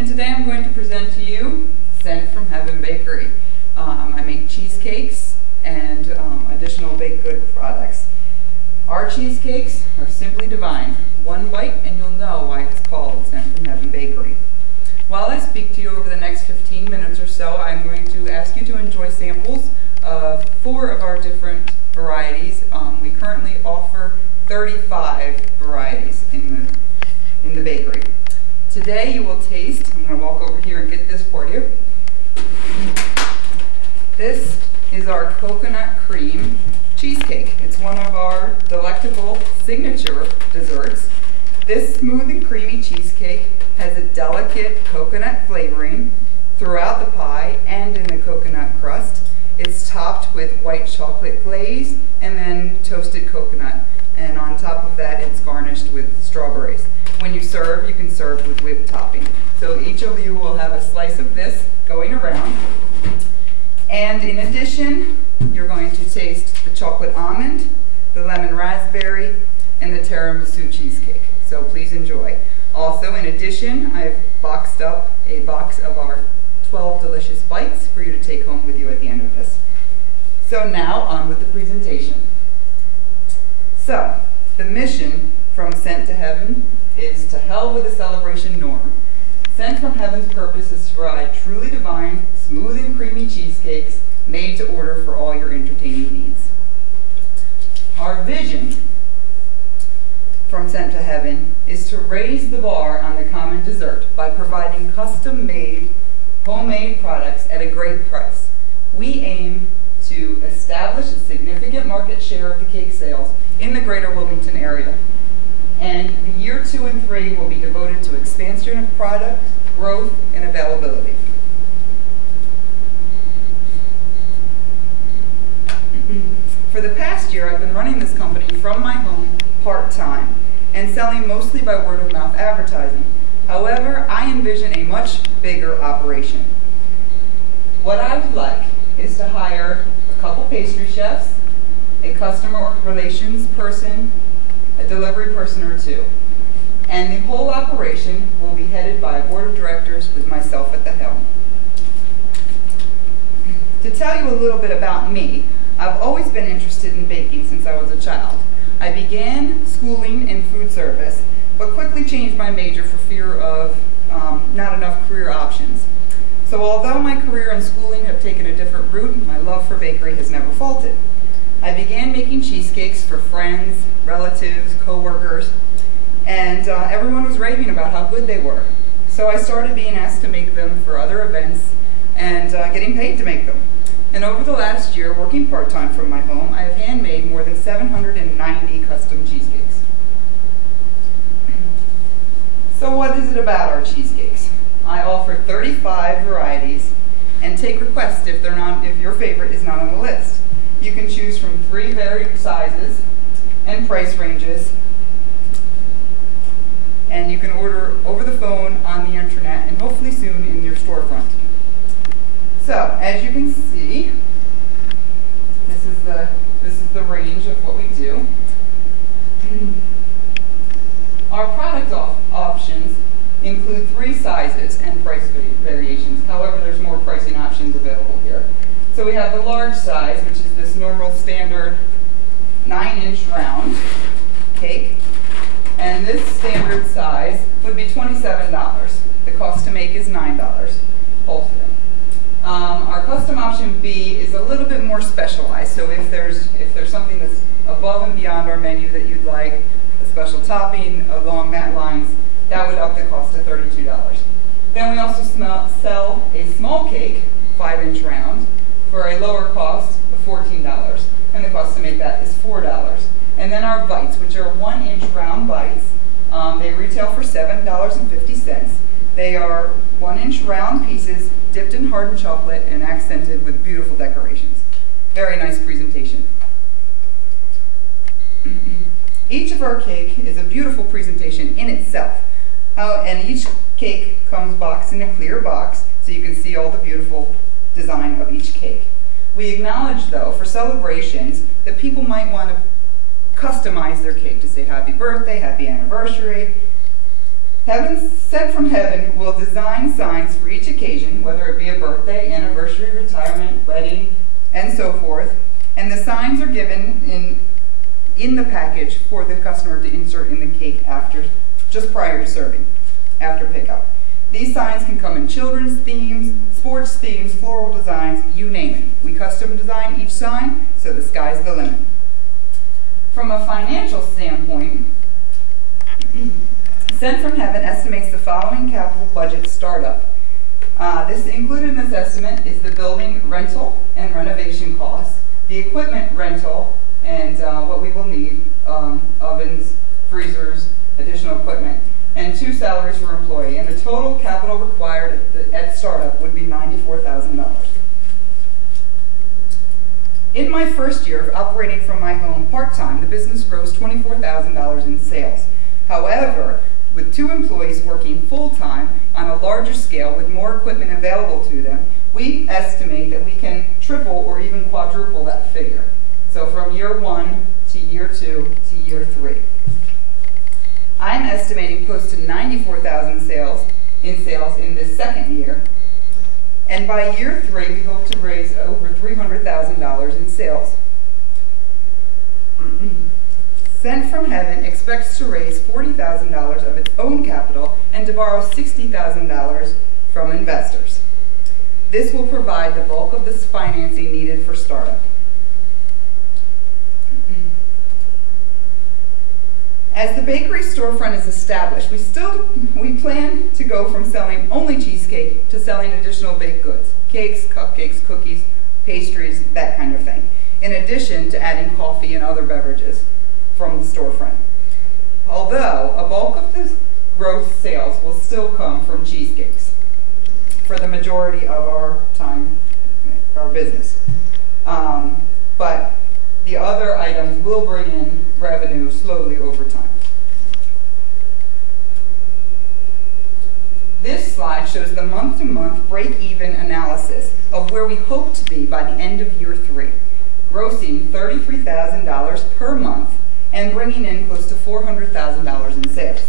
and today I'm going to present to you Sent from Heaven Bakery. I make cheesecakes and additional baked good products. Our cheesecakes are simply divine. One bite and you'll know why it's called Sent from Heaven Bakery. While I speak to you over the next 15 minutes or so, I'm going to ask you to enjoy samples of 4 of our different varieties. We currently offer 35 varieties in the bakery. Today you will taste, I'm going to walk over here and get this for you. This is our coconut cream cheesecake. It's one of our delectable signature desserts. This smooth and creamy cheesecake has a delicate coconut flavoring throughout the pie and in the coconut crust. It's topped with white chocolate glaze and then toasted coconut. And on top of that, it's garnished with strawberries. When you serve, you can serve with whipped topping. So each of you will have a slice of this going around. And in addition, you're going to taste the chocolate almond, the lemon raspberry, and the tiramisu cheesecake. So please enjoy. Also, in addition, I've boxed up a box of our 12 delicious bites for you to take home with you at the end of this. So now, on with the presentation. So, the mission from Sent to Heaven is to hell with the celebration norm. Sent from Heaven's purpose is to provide truly divine, smooth and creamy cheesecakes made to order for all your entertaining needs. Our vision from Sent to Heaven is to raise the bar on the common dessert by providing custom-made, homemade products at a great price. We aim to establish a significant market share of the cake sales in the greater Wilmington area. And the year 2 and 3 will be devoted to expansion of product, growth, and availability. For the past year, I've been running this company from my home part-time and selling mostly by word-of-mouth advertising. However, I envision a much bigger operation. What I would like is to hire a couple pastry chefs, a customer relations person, a delivery person or 2. And the whole operation will be headed by a board of directors with myself at the helm. To tell you a little bit about me, I've always been interested in baking since I was a child. I began schooling in food service, but quickly changed my major for fear of not enough career options. So although my career and schooling have taken a different route, my love for bakery has never faltered. I began making cheesecakes for friends, relatives, co-workers, and everyone was raving about how good they were. So I started being asked to make them for other events and getting paid to make them. And over the last year, working part-time from my home, I have handmade more than 790 custom cheesecakes. So what is it about our cheesecakes? I offer 35 varieties and take requests if your favorite is not on the list. You can choose from 3 varied sizes and price ranges, and you can order over the phone, on the internet, and hopefully soon in your storefront. So, as you can see, this is the range of what we do. Our product options include 3 sizes and price variations. However, there's more pricing options available here. So we have the large size, which is this normal standard 9-inch round cake. And this standard size would be $27. The cost to make is $9, both of them. Our custom option B is a little bit more specialized. So if there's something that's above and beyond our menu that you'd like, a special topping along that lines, that would up the cost to $32. Then we also sell a small cake, 5-inch round, for a lower cost of $14, and the cost to make that is $4. And then our bites, which are 1-inch round bites, they retail for $7.50. They are 1-inch round pieces dipped in hardened chocolate and accented with beautiful decorations. Very nice presentation. Each of our cake is a beautiful presentation in itself. And each cake comes boxed in a clear box so you can see all the beautiful design of each cake. We acknowledge, though, for celebrations, that people might want to customize their cake to say happy birthday, happy anniversary, Sent from Heaven will design signs for each occasion, whether it be a birthday, anniversary, retirement, wedding, and so forth. And the signs are given in the package for the customer to insert in the cake just prior to serving, after pickup. These signs can come in children's themes, sports themes, floral designs, you name it. We custom design each sign, so the sky's the limit. From a financial standpoint, Sent from Heaven estimates the following capital budget startup. This included in this estimate is the building rental and renovation costs, the equipment rental, and what we will need, ovens, freezers, additional equipment, and 2 salaries for employee. And the total capital required at startup would be $94,000. In my first year of operating from my home part-time, the business grossed $24,000 in sales. However, with 2 employees working full-time on a larger scale with more equipment available to them, we estimate that we can triple or even quadruple that figure. So from year 1 to year 2 to year 3. I'm estimating close to $94,000 in sales in this second year. And by year 3, we hope to raise over $300,000 in sales. Sent from Heaven expects to raise $40,000 of its own capital and to borrow $60,000 from investors. This will provide the bulk of this financing needed for startup. As the bakery storefront is established, we plan to go from selling only cheesecake to selling additional baked goods, cakes, cupcakes, cookies, pastries, that kind of thing, in addition to adding coffee and other beverages from the storefront. Although a bulk of the growth sales will still come from cheesecakes for the majority of our business. But the other items will bring in revenue slowly over time. This slide shows the month-to-month break-even analysis of where we hope to be by the end of year 3, grossing $33,000 per month and bringing in close to $400,000 in sales.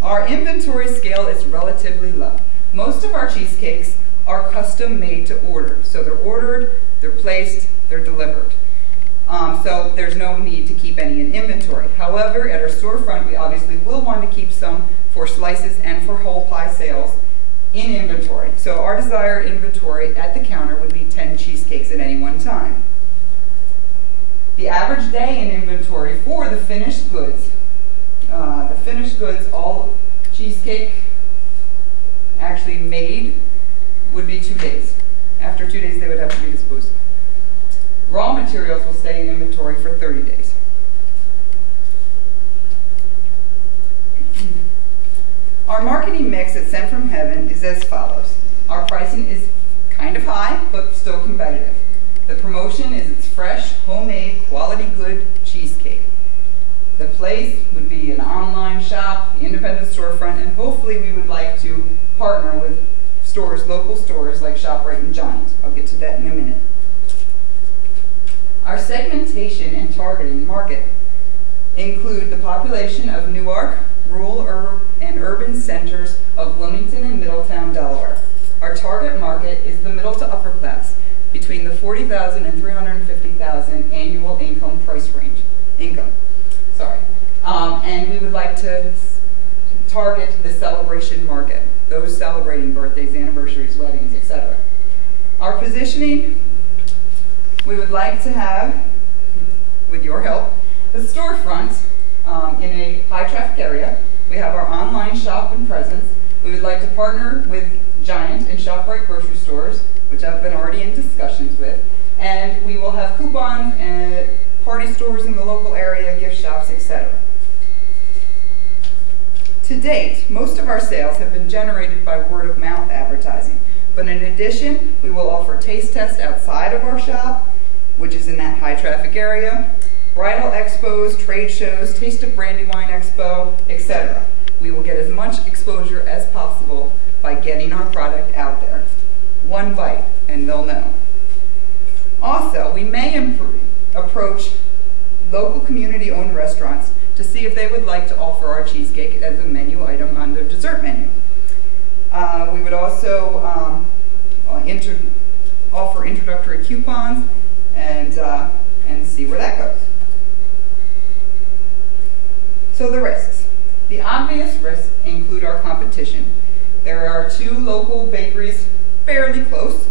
Our inventory scale is relatively low. Most of our cheesecakes are custom made to order. So they're ordered, they're placed, they're delivered. So there's no need to keep any in inventory. However, at our storefront, we obviously will want to keep some for slices and for whole pie sales in inventory. So our desired inventory at the counter would be 10 cheesecakes at any one time. The average day in inventory for the finished goods, all cheesecake actually made, would be 2 days. After 2 days, they would have to be disposed of. Raw materials will stay in inventory for 30 days. Our marketing mix at Sent from Heaven is as follows. Our pricing is kind of high, but still competitive. The promotion is its fresh, homemade, quality good cheesecake. The place would be an online shop, the independent storefront, and hopefully we would like to partner with stores, local stores like ShopRite and Giant. I'll get to that in a minute. Our segmentation and targeting market include the population of Newark, rural and urban centers of Wilmington and Middletown, Delaware. Our target market is the middle to upper class, between the $40,000 and $350,000 annual income price range. And we would like to target the celebration market, those celebrating birthdays, anniversaries, weddings, etc. Our positioning, we would like to have, with your help, the storefront in a high traffic area. We have our online shop and presence. We would like to partner with Giant and ShopRite grocery stores, which I've been already in discussions with, and we will have coupons and party stores in the local area, gift shops, etc. To date, most of our sales have been generated by word-of-mouth advertising, but in addition, we will offer taste tests outside of our shop, which is in that high-traffic area, bridal expos, trade shows, Taste of Brandywine Expo, etc. We will get as much exposure as possible by getting our product out there. One bite, and they'll know. Also, we may approach local community-owned restaurants to to see if they would like to offer our cheesecake as a menu item on their dessert menu. We would also offer introductory coupons and see where that goes. So the risks. The obvious risks include our competition. There are 2 local bakeries fairly close,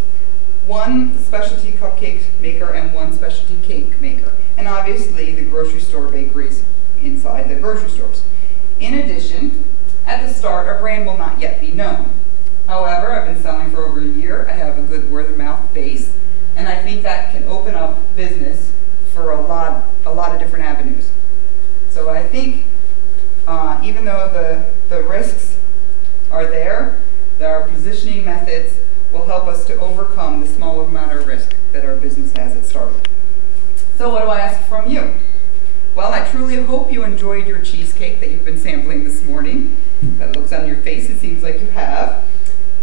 1 specialty cupcake maker and 1 specialty cake maker, and obviously the grocery store bakeries inside the grocery stores. In addition, at the start, our brand will not yet be known. However, I've been selling for over a year. I have a good word-of-mouth base, and I think that can open up business for a lot of different avenues. So I think even though the risks are there, our positioning methods will help us to overcome the small amount of risk that our business has at start. So what do I ask from you? Well, I truly hope you enjoyed your cheesecake that you've been sampling this morning. That looks on your face, it seems like you have.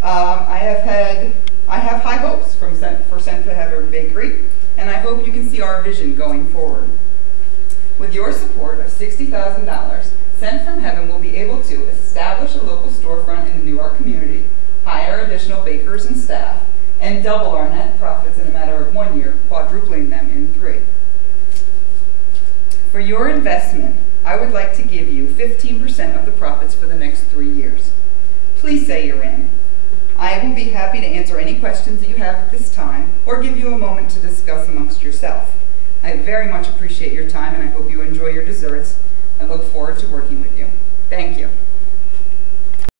I have high hopes for Sent from Heaven Bakery, and I hope you can see our vision going forward. With your support of $60,000, Sent from Heaven will be able to establish a local storefront in the Newark community, hire additional bakers and staff, and double our net profits in a matter of 1 year, quadrupling them in 3. For your investment, I would like to give you 15% of the profits for the next 3 years. Please say you're in. I will be happy to answer any questions that you have at this time, or give you a moment to discuss amongst yourself. I very much appreciate your time, and I hope you enjoy your desserts. I look forward to working with you. Thank you.